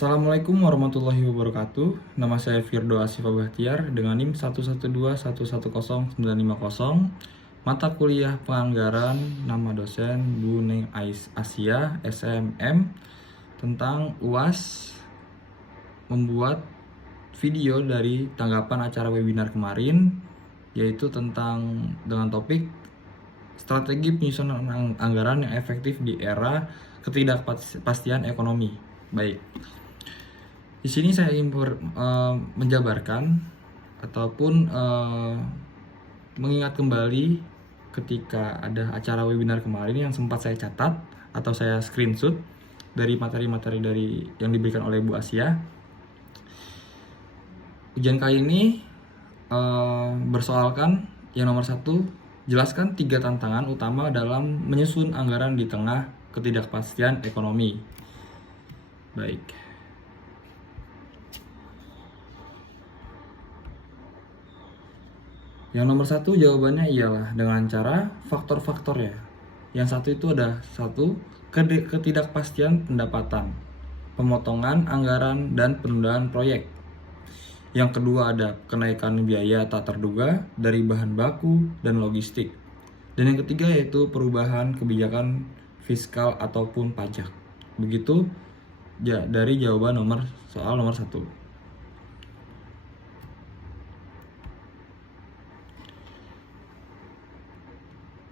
Assalamualaikum warahmatullahi wabarakatuh. Nama saya Firdo Asif Bahtiar dengan NIM 112110950. Mata kuliah Penganggaran, nama dosen Bu Neng Asia, SMM, tentang UAS membuat video dari tanggapan acara webinar kemarin, yaitu dengan topik strategi penyusunan anggaran yang efektif di era ketidakpastian ekonomi. Baik. Di sini saya ingin menjabarkan ataupun mengingat kembali ketika ada acara webinar kemarin yang sempat saya catat atau saya screenshot dari materi-materi yang diberikan oleh Bu Asia. Ujian kali ini bersoalkan yang nomor 1, jelaskan 3 tantangan utama dalam menyusun anggaran di tengah ketidakpastian ekonomi. Baik. Yang nomor 1 jawabannya ialah dengan cara faktor-faktornya. Yang satu itu ada ketidakpastian pendapatan, pemotongan anggaran dan penundaan proyek. Yang kedua ada kenaikan biaya tak terduga dari bahan baku dan logistik. Dan yang ketiga yaitu perubahan kebijakan fiskal ataupun pajak. Begitu dari jawaban soal nomor 1.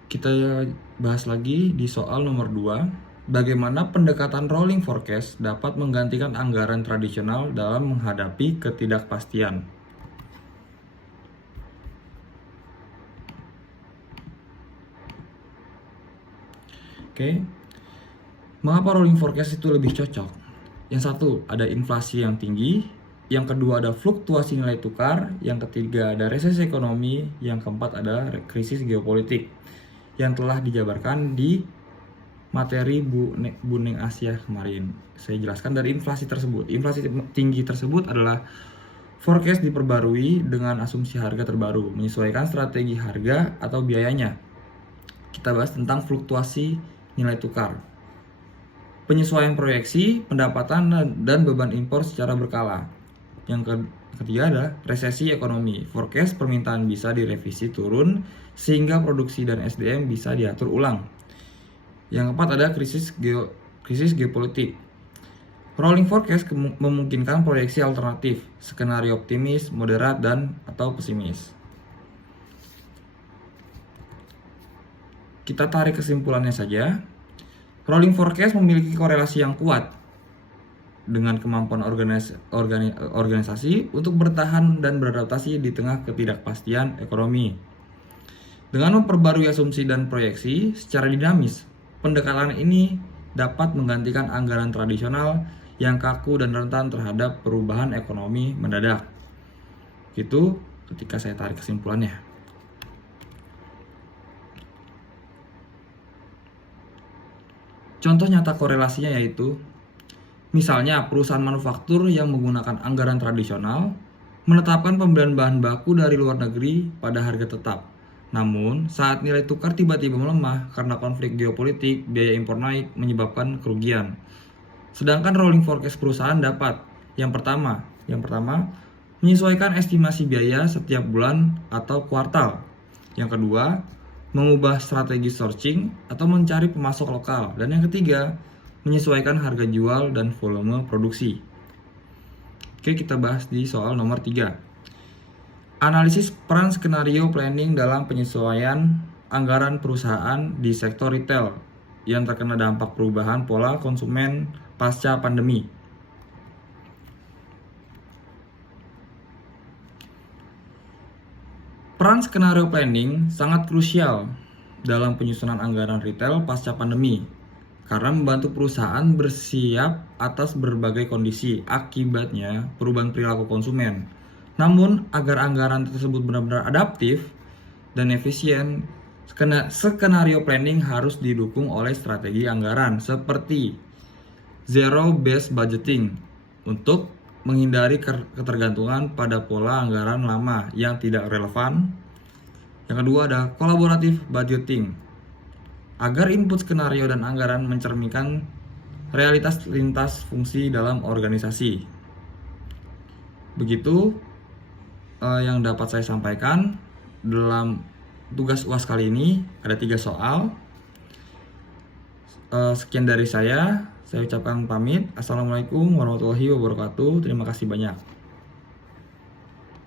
Kita bahas lagi di soal nomor 2. Bagaimana pendekatan rolling forecast dapat menggantikan anggaran tradisional dalam menghadapi ketidakpastian? Oke. Mengapa rolling forecast itu lebih cocok? Yang satu, ada inflasi yang tinggi. Yang kedua, ada fluktuasi nilai tukar. Yang ketiga, ada resesi ekonomi. Yang keempat, ada krisis geopolitik yang telah dijabarkan di materi Bu Neng Asia kemarin. Saya jelaskan dari inflasi tersebut. Inflasi tinggi tersebut adalah forecast diperbarui dengan asumsi harga terbaru, menyesuaikan strategi harga atau biayanya. Kita bahas tentang fluktuasi nilai tukar, penyesuaian proyeksi, pendapatan dan beban impor secara berkala. Yang ketiga ada resesi ekonomi. Forecast permintaan bisa direvisi turun sehingga produksi dan SDM bisa diatur ulang. Yang keempat ada krisis geopolitik. Rolling forecast memungkinkan proyeksi alternatif, skenario optimis, moderat, dan atau pesimis. Kita tarik kesimpulannya saja. Rolling forecast memiliki korelasi yang kuat dengan kemampuan organisasi untuk bertahan dan beradaptasi di tengah ketidakpastian ekonomi. Dengan memperbarui asumsi dan proyeksi secara dinamis, pendekatan ini dapat menggantikan anggaran tradisional yang kaku dan rentan terhadap perubahan ekonomi mendadak. Itu ketika saya tarik kesimpulannya. Contoh nyata korelasinya yaitu, misalnya perusahaan manufaktur yang menggunakan anggaran tradisional menetapkan pembelian bahan baku dari luar negeri pada harga tetap. Namun, saat nilai tukar tiba-tiba melemah karena konflik geopolitik, biaya impor naik menyebabkan kerugian. Sedangkan rolling forecast perusahaan dapat yang pertama, menyesuaikan estimasi biaya setiap bulan atau kuartal. Yang kedua, mengubah strategi sourcing atau mencari pemasok lokal. Dan yang ketiga, menyesuaikan harga jual dan volume produksi. Oke, kita bahas di soal nomor 3. Analisis peran skenario planning dalam penyesuaian anggaran perusahaan di sektor retail yang terkena dampak perubahan pola konsumen pasca pandemi. Peran skenario planning sangat krusial dalam penyusunan anggaran retail pasca pandemi karena membantu perusahaan bersiap atas berbagai kondisi akibatnya perubahan perilaku konsumen. Namun, agar anggaran tersebut benar-benar adaptif dan efisien, skenario planning harus didukung oleh strategi anggaran seperti zero-based budgeting untuk menghindari ketergantungan pada pola anggaran lama yang tidak relevan. Yang kedua ada collaborative budgeting agar input skenario dan anggaran mencerminkan realitas lintas fungsi dalam organisasi. Begitu yang dapat saya sampaikan dalam tugas UAS kali ini. Ada 3 soal. Sekian dari saya ucapkan pamit. Assalamualaikum warahmatullahi wabarakatuh. Terima kasih banyak.